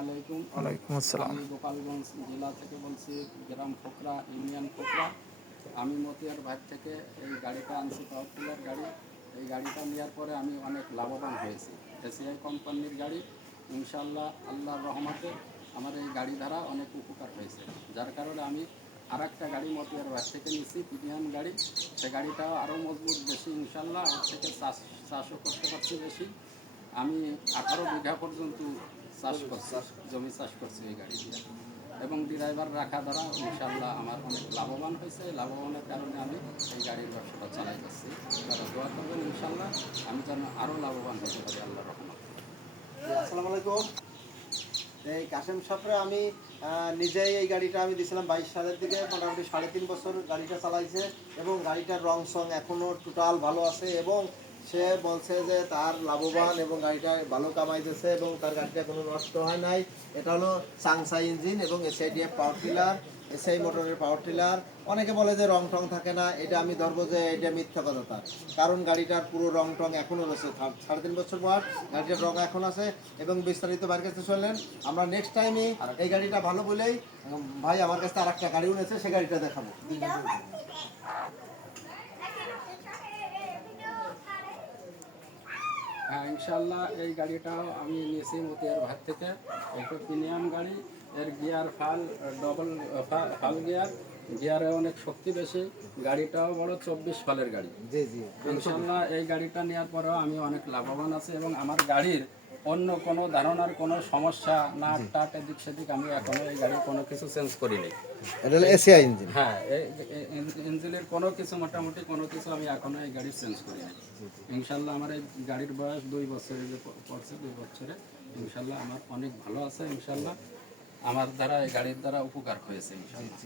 আলাইকুম। ওয়ালাইকুম আসসালাম। গোপালগঞ্জ জেলা থেকে বলছি গ্রাম ফোকরা ইউনিয়ন ফোকরা আমি মতিয়ার ভাই থেকে এই গাড়িটা আনছি টিলার গাড়ি। এই গাড়িটা নেওয়ার পরে আমি অনেক লাভবান হয়েছি। এসিআই কোম্পানির গাড়ি ইনশাল্লাহ আল্লাহর রহমতে আমার এই গাড়ি দ্বারা অনেক উপকার হয়েছে। যার কারণে আমি আর একটা গাড়ি মতিয়ার ভাই থেকে নিচ্ছি পিডিয়ান গাড়ি। সে গাড়িটাও আরও মজবুত বেশি ইনশাল্লাহ ওর থেকে চাষ চাষও করতে পারছি বেশি। আমি আঠারো বিঘা পর্যন্ত চাষ করছি জমি চাষ করছি এই গাড়ি দিয়ে এবং ড্রাইভার রাখা দ্বারা ইনশাল্লাহ আমার অনেক লাভবান হয়েছে। লাভবানের কারণে আমি এই গাড়ির ব্যবসাটা চালাই যাচ্ছি। তারা দোয়া করবেন ইনশাল্লাহ আমি যেন আরও লাভবান হতে পারি আল্লাহ রহমত। জি, আসসালামু আলাইকুম। এই কাশেম সাপরে আমি নিজেই এই গাড়িটা আমি দিয়েছিলাম বাইশ সালের দিকে মোটামুটি সাড়ে তিন বছর গাড়িটা চালাইছে এবং গাড়িটার রং সং এখনও টোটাল ভালো আছে এবং সে বলছে যে তার লাভবান এবং গাড়িটা ভালো কামাইতেছে এবং তার গাড়িটা কোনো নষ্ট হয় নাই। এটা হলো সাংসাই ইঞ্জিন এবং এসআইডিএফ পাওয়ার টিলার এসআই মোটরের পাওয়ার টিলার অনেকে বলে যে রং টং থাকে না এটা আমি ধরবো যে এটা মিথ্যা কথা তার। কারণ গাড়িটার পুরো রং টং এখনও রয়েছে সাড়ে তিন বছর পর গাড়িটার রং এখন আছে এবং বিস্তারিত বাইরের কাছে শুনলেন আমরা নেক্সট টাইমে এই গাড়িটা ভালো বলেই ভাই আমার কাছে আর একটা গাড়ি উনেছে সেই গাড়িটা দেখাবো। ইনশাল্লাহ এই গাড়িটাও আমি নিয়েছি মতিয়ার ভাত থেকে। একটা প্রিমিয়াম গাড়ি এর গিয়ার ফাল ডবল ফাল গিয়ার গিয়ারে অনেক শক্তি বেশি গাড়িটাও বড় চব্বিশ ফালের গাড়ি। জি জি। ইনশাল্লাহ এই গাড়িটা নেওয়ার পরেও আমি অনেক লাভবান আছি এবং আমার গাড়ির অন্য কোনো ধারণার কোনো সমস্যা না টাট এদিক সেদিক আমি এখনও এই গাড়ির কোনো কিছু চেঞ্জ করিনি। এটা হলো এসিআই ইঞ্জিন হ্যাঁ ইঞ্জিনের কোনো কিছু মোটামুটি কোনো কিছু আমি এখনও এই গাড়ির চেঞ্জ করিনি। ইনশাল্লাহ আমার এই গাড়ির বয়স দুই বছরে যে পড়ছে দুই বছরে ইনশাল্লাহ আমার অনেক ভালো আছে ইনশাল্লাহ আমার দ্বারা এই গাড়ির দ্বারা উপকার হয়েছে ইনশাল্লাহ।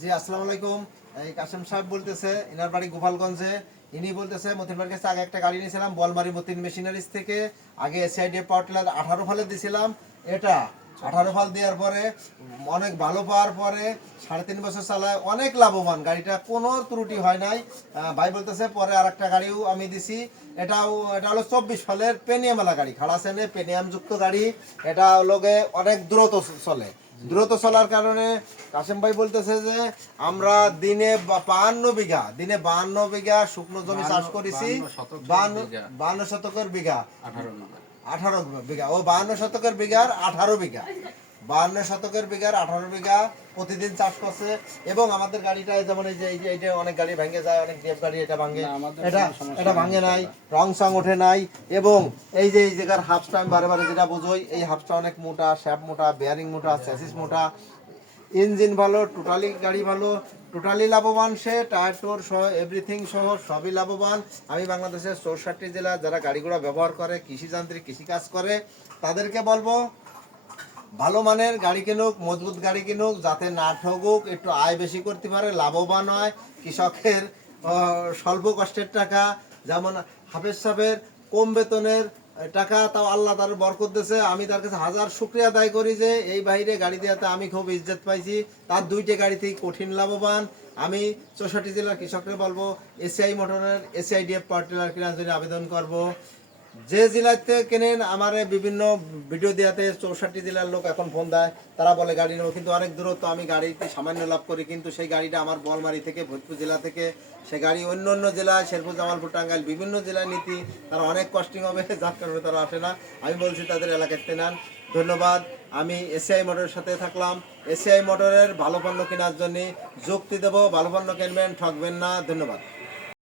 জি আসসালামু আলাইকুম। এই কাশেম সাহেব বলতেছে ইনার বাড়ি গোপালগঞ্জে। ইনি বলতেছে মতিনবার কাছে আগে একটা গাড়ি নিয়েছিলাম, বলমারি মতিন মেশিনারিজ থেকে। আগে এসআইডি পাওয়ার টিলার আঠারো ফালে দিয়েছিলাম এটা আঠারো ফাল দেওয়ার পরে, অনেক ভালো পাওয়ার পরে, সাড়ে তিন বছর চালায়, অনেক লাভবান। গাড়িটা কোনো ত্রুটি হয় নাই। ভাই বলতেছে, পরে আর একটা গাড়িও আমি দিছি। এটাও, এটা হলো চব্বিশ ফালের পেনিয়ামওয়ালা গাড়ি, খাড়া সেনে পেনিয়াম যুক্ত গাড়ি। এটা হলো গিয়ে অনেক দ্রুত চলে। দ্রুত চলার কারণে কাশেম ভাই বলতেছে যে আমরা দিনে বাহান্ন বিঘা দিনে বাহান্ন বিঘা শুকনো জমি চাষ করেছি। বাহান্ন শতকের বিঘা। আঠারো বিঘা। ও বাহান্ন শতকের বিঘার আঠারো বিঘা। বাহান্ন শতকের বিঘার আঠারো বিঘা প্রতিদিন চাষ করছে। এবং আমাদের গাড়িটা যেমন এই যে এই যে এইটা অনেক গাড়ি ভেঙে যায় অনেক ডেপ গাড়ি এটা ভাঙে। এটা এটা ভাঙে নাই। রং সং ওঠে নাই। এবং এই যে এই জায়গার হাফটা আমি বারে বারে যেটা বোঝোই এই হাফটা অনেক মোটা শ্যাপ মোটা বেয়ারিং মোটা স্যাসিস মোটা। ইঞ্জিন ভালো টোটালি গাড়ি ভালো টোটালি লাভবান সে টায়ার টোর সহ এভরিথিং সহ সবই লাভবান। আমি বাংলাদেশের চৌষট্টি জেলা যারা গাড়ি ঘোড়া ব্যবহার করে কৃষিযান্ত্রিক কৃষিকাজ করে তাদেরকে বলব ভালো মানের গাড়ি কিনুক, মজবুত গাড়ি কিনুক, যাতে না ঠকুক একটু আয় বেশি করতে পারে, লাভবান হয়। কৃষকের স্বল্প কষ্টের টাকা, যেমন হাফেজ সাহেবের কম বেতনের টাকা তাও আল্লাহ তার বরকত দিয়েছে। আমি তার কাছে হাজার শুক্রিয়া আদায় করি যে, এই বাইরে গাড়ি দেওয়াতে আমি খুব ইজ্জত পাইছি। তার দুইটা গাড়িতেই কঠিন লাভবান। আমি চৌষট্টি জেলার কৃষকদের বলব, এসিআই মোটরের এসিআই ডিএফ পার্টিলার কেনার জন্য আবেদন করব। যে জেলাতে কেনেন, আমার বিভিন্ন ভিডিও দেওয়াতে চৌষট্টি জেলার লোক এখন ফোন দেয়। তারা বলে, গাড়ি নেব। কিন্তু অনেক দূরত্ব আমি গাড়িতে সামান্য লাভ করি, কিন্তু সেই গাড়িটা আমার বলমারি থেকে, ভোজপুর জেলা থেকে, সে গাড়ি অন্য অন্য জেলায়, শেরপুর, জামালপুর, টাঙ্গাইল, বিভিন্ন জেলায় নীতি তারা অনেক কস্টিং হবে, যার কারণে তারা আসে না। আমি বলছি, তাদের এলাকাতে নেন। ধন্যবাদ। আমি এসিআই মোটরের সাথে থাকলাম। এসিআই মোটরের ভালো পণ্য কেনার জন্যে যুক্তি দেবো। ভালো পণ্য কিনবেন, ঠকবেন না। ধন্যবাদ।